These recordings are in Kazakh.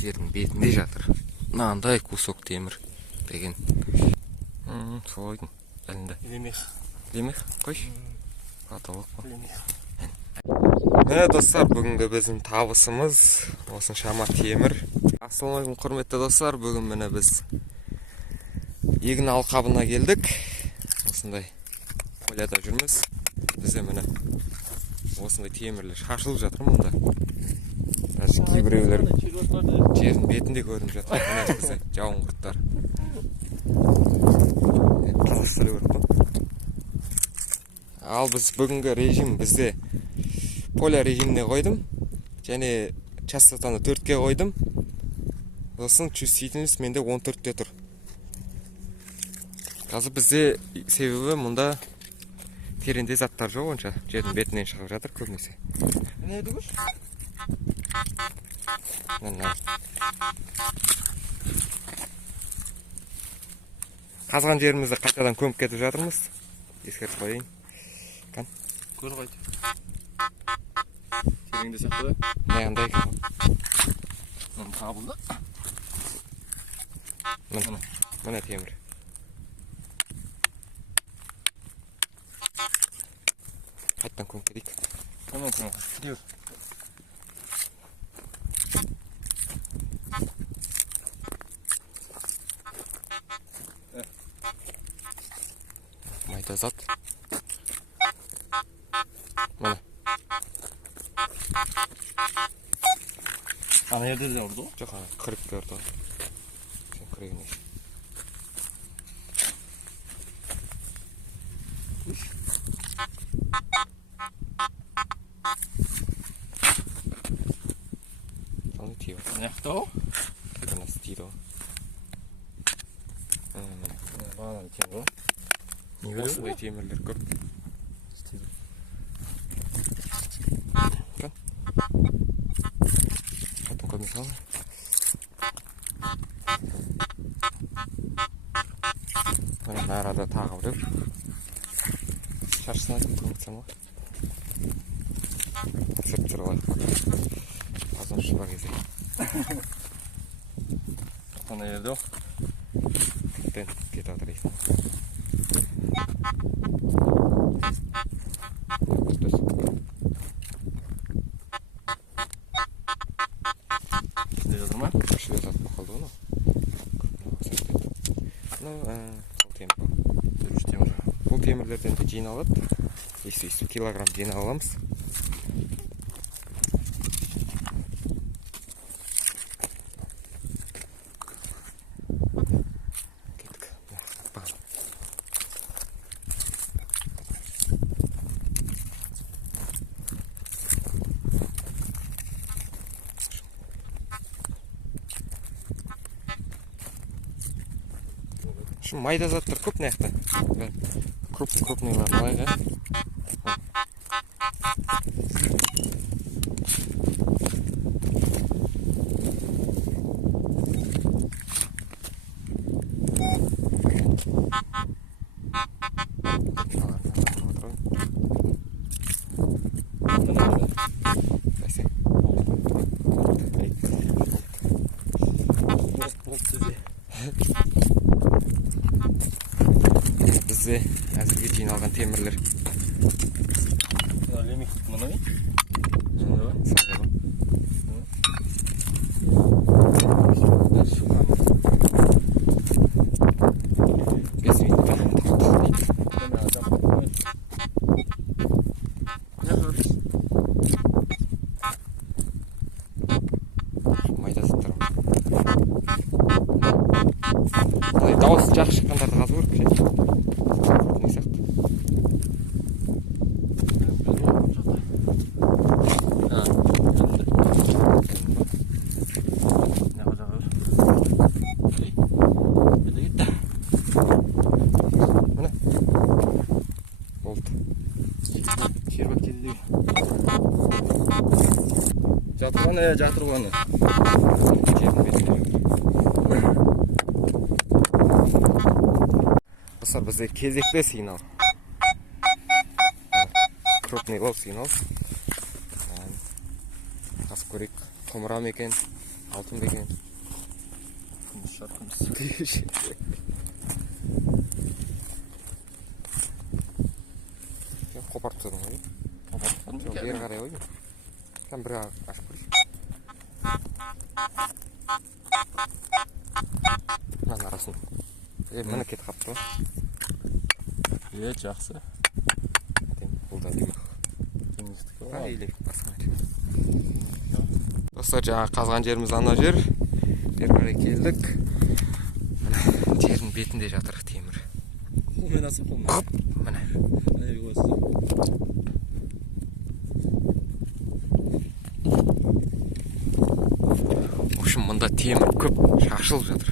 жердің бетінде жатыр. Мынандай кусок темір деген. Солайдың әлінде. Лемех, қойш? Аталық па? Міне достар, бүгінгі біздің табысымыз осыншама темір. Ассалаумағалейкум құрметті достар, бүгін міне біз егін алқабына келдік. Осындай поляда жүрміз. Бізде міне осындай темірлер шашылып жатыр мұнда. Даже кейбіреулер жердің бетінде көрініп жатыр. Міне бізде жауын құрттар. Ал біз бүгінгі режим бізде поля режиміне қойдым. Және частотаны 4-ке қойдым. Сосын чувствительность менде 14-те тұр. Қазір бізде себебі мұнда тереңде заттар жоқ онша. Жердің бетінен шығып жатыр көбінесе. Не еді көш? Қазған жерімізді қайтадан көміп кетіп жатырмыз. Ескертіп қойайын. Көр қайты. Тереңде сияқты да? Не андай екен? Мұны табылды. Міне темір. Қайттан көміп кетейік. Көміп кетейік. Майда зат. Міне. Ана жерде де ұрды ғой? Жоқ, ана кіріп көрді ғой. Сен кіреген еш. Соны тиіп. Мынақты ғой? Мынасы тиді ғой. Бағанан темір ғой? Осындай темірлер көп. Қайтын көрмей салың. Мына арада тағы біреу. Шашсын айтып көмектсем ғой. Сеп жүр ғой. Азан шыба кезде. Ана жерде ғой? Кетіп жатыр екен. Ішінде жатыр ма? Ішінде жатып қалды ғой. Сол темір. Үш темір. Бұл темірлерден де жиналады. 100 килограмм жинап аламыз. Şu майда заттар көп мына жақта. Крупныйларын алайық, ә? Бізде әзірге жиналған темірлер. Лемех мұны не? Дауысы жақсы шыққандарды қазу көріп ше. Не сияқты? Міне. Болды. Шербак деді де. Жатырғаны, жатырғаны. Жердің бетінде. Достар, бізде кезекті сигнал. Крупный лов сигнал. Қасып көрейік. Құмырам екен. Алтын бекен. Күміс шар күміс. Sen kopartıp tadın ғой. Қопартқаным Жоқ, бері қарай ғой. Sen бір ашып көрші. Мынаның арасын. Мына кетіп қапты ғой. жақсы. Бұл да лимах. Теміздікі ғой. Илек басқа. Достар, жаңа қазған жеріміз ана жер. Бері қарай келдік. Мына жердің бетінде жатыр темір. Қолмен асып қолмен. Мына. В общем, мында темір көп шашылып жатыр.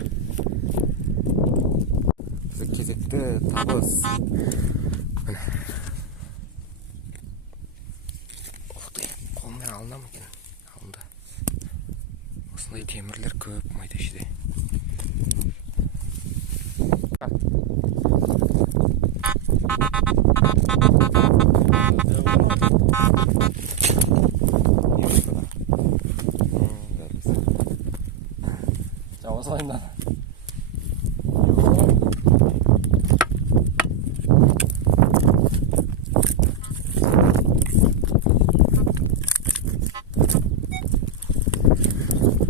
Бізді кезекті табыс. Мына. Оқты, қолмен алынам екен. Алынды. Осындай темірлер көп майда шиде. Жауа салайын да.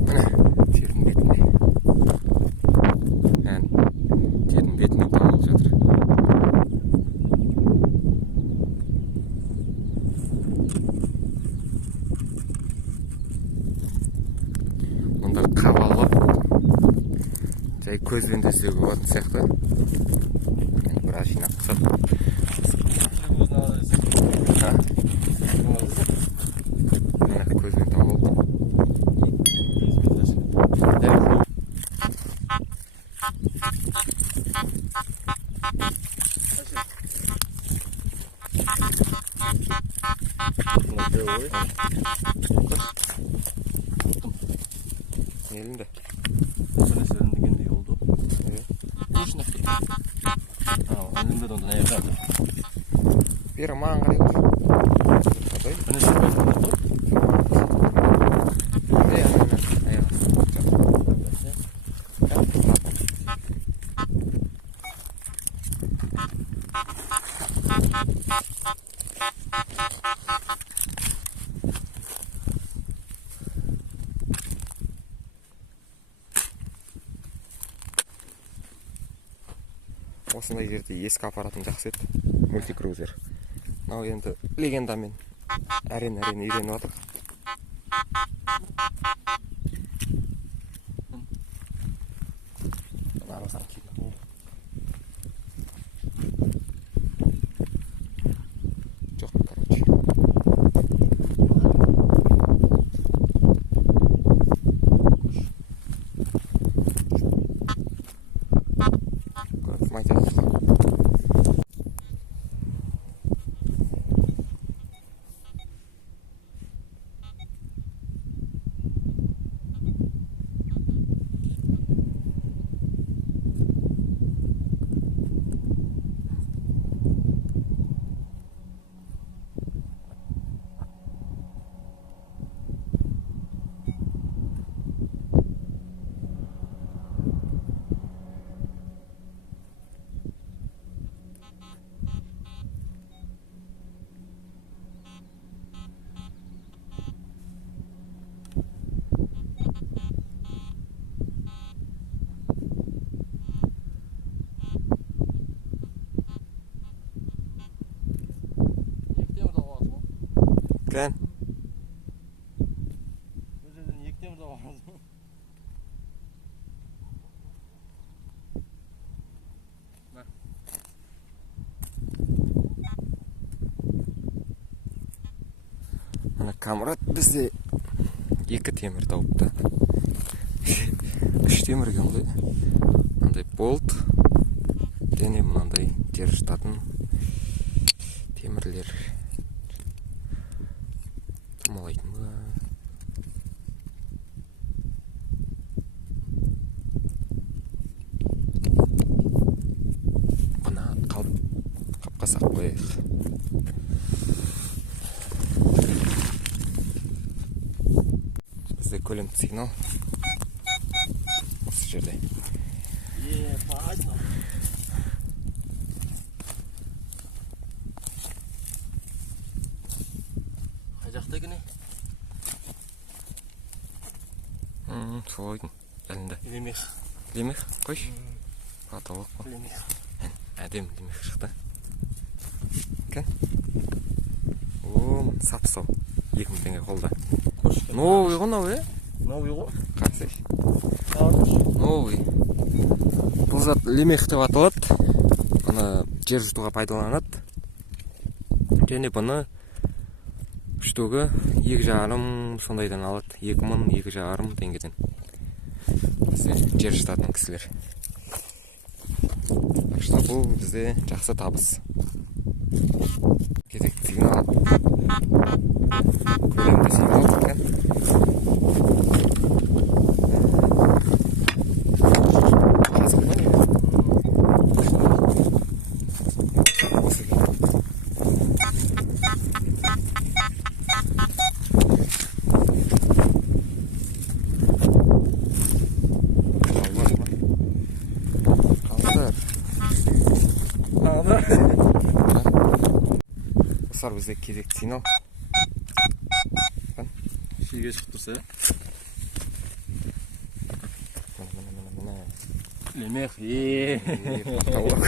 Міне, жердің бетінде. Жердің бетімен тауып жатыр. Мұнда қабалы. Жай көзбен де іздеуге болатын сияқты. Біраз жинап қысып. Міне көзбен тауып. Елінде. Бұны сөріндігендей oldu. Ешін әкті. Önünde de ondan ayırdı. Бері маған қарай өтір. Бұны сөріндігендей oldu. Осындай жерде ескі аппаратым жақсы еді. Мультикрузер. Мынау енді легендамен әрен үйреніп жатыр. Намаздан кейін. Жоқ, короче. Кән. Өзіден ектемір де бармыз мı? Мына Камрат бізде екі темір тауыпты. Үш темір екен ғой. Мынандай болт. Және мынандай жер жұтатын темірлер. Тырмалайтын ба? Бұны қапқа сақ қояйық. Бізде көлемді сигнал. жерде. Айдын. Қай жақта екен? Сол ойдың әлінде. Лемех. Лемех, қойшы. Потолок қой. Лемех. Әдем лемех шықты. Кен? О, сап-сау. 2000 теңге қолда. Новый ғой, новый, Новый ғой? Қарсайшы. Новый. Бұл зат лемех деп аталады. Бұны жер жұтуға пайдаланады. Және бұны штугы 2,5 сондайдан алады. 2000, 2,5 теңгеден. Жер жұтатын кісілер. Так что бұл бізде жақсы табыс. Кезекті сигнал. Көлемді сигнал екен. Қазық па не? Осы екен. Достар, бізде кезекті сигнал. Шеге шығып тұрса. Лемех. Потолок.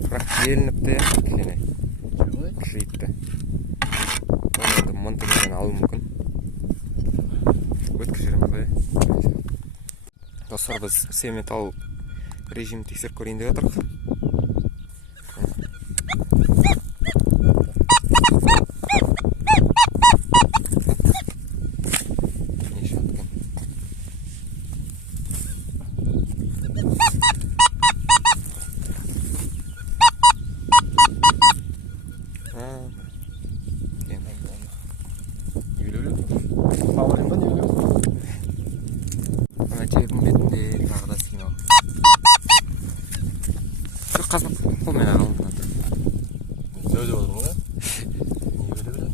Бірақ желініпті, кішкене кішійтті. Оны енді 1000 теңгеден алу мүмкін. Өткіз жерімізді. Достар, біз семетал режим тексеріп көрейін деп жатырық. Жердің бетінде тағы да сигнал. Қазып қолмен алынады. Сөйлеп отырмын ғой. Не береді?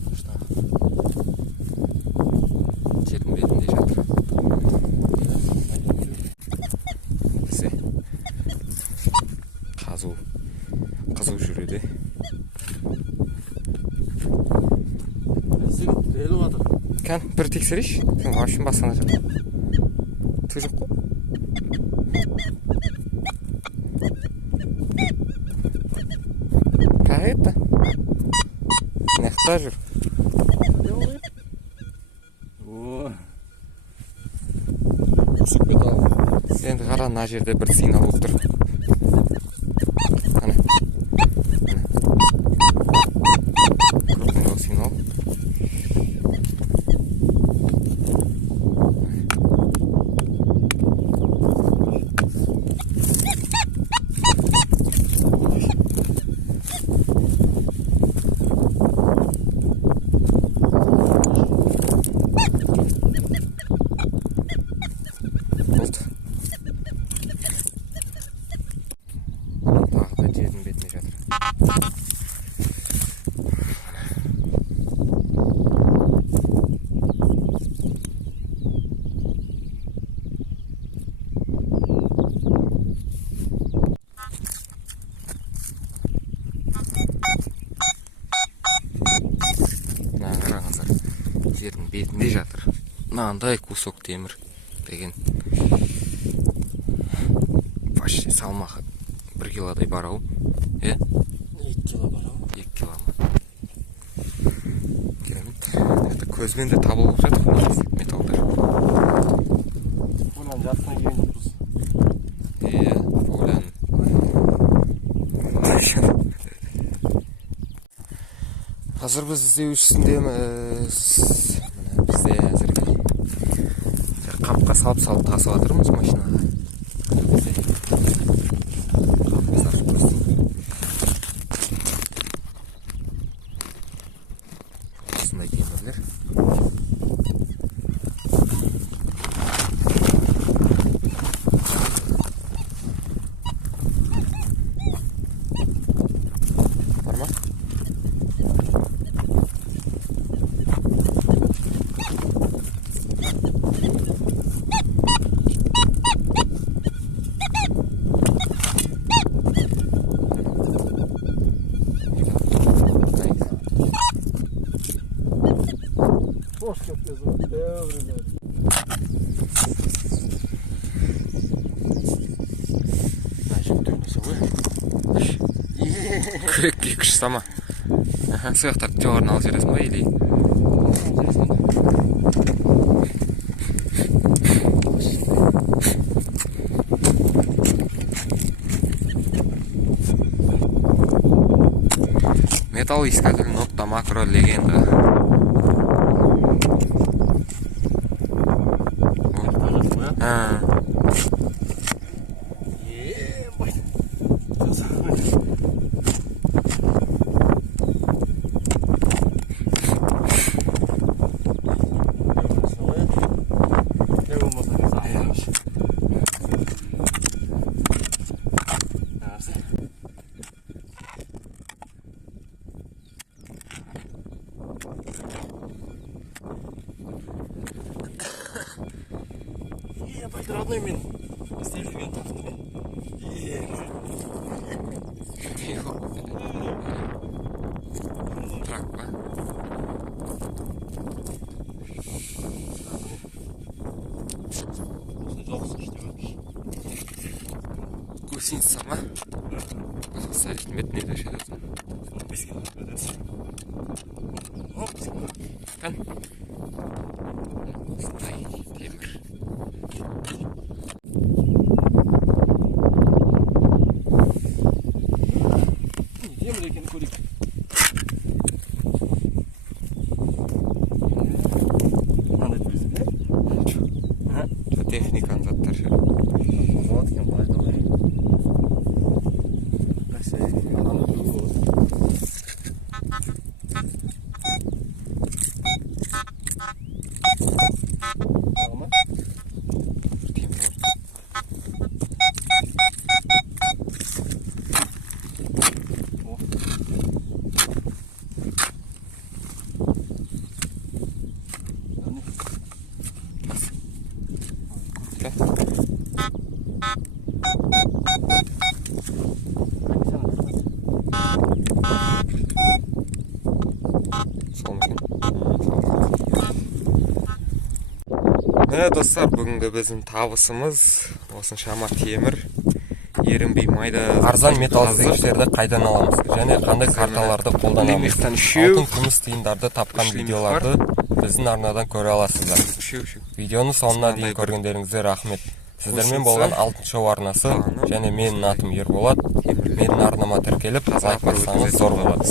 Жердің бетінде жатыр. Бізде қазу жүруде. Елу жатыр. Кән, бір тексерейші. Сен вообще басына жатыр. Түк жоқ қой. Қай етті? Неқта жүр. Құшып кет ал. Енді қара, мына жерде бір сигнал болып тұр. Қане. Крупный сигнал. Жердің бетіне жатыр. Мына қараңыздар, жердің бетінде жатыр. Мынандай кусок темір деген. Почти салмағы 1 килодай бар ау. 2 кило бар ау. 2 кило ма? Керемет. Көзбен де табылып жатыр металдар. Бұнан жатсына келген жоқпыз. Ойлан. Қазір біз іздеу үстіндеміз. Бізде әзірге қапқа салып тасып жатырмыз машинаға. Осындай темірлер. Бар ма? Hoş köftesi. Devriler. Мәжік түрмесі ғой. Күрекке күш сама. Сүйақтарды жоғарына алып жүресің ғой, или? Металл искатель, нотта, макро, легенда. Родной мен істеп жүрген таптым. Трак па? Гусеница ма? Поставить метный даже это. Стай, темір. Темір екен көрейік. Қандай туризм, Техниканың заттар ше. Вот екен байқы ғой. Қайсы адамды түрі болады. Ағыма? Темір. Міне достар, бүгінгі біздің табысымыз осыншама темір, ерінбей майда Арзан металл іздегіштерді қайдан аламыз және қандай карталарды қолданамыз. Алтын күміс тиындарды тапқан видеоларды біздің арнадан көре аласыздар. Видеоны соңына дейін көргендеріңізге рахмет. Сіздермен болған алтын шоу арнасы және менің атым Ерболат. Менің арнама тіркеліп лайк бассаңыз зор болады.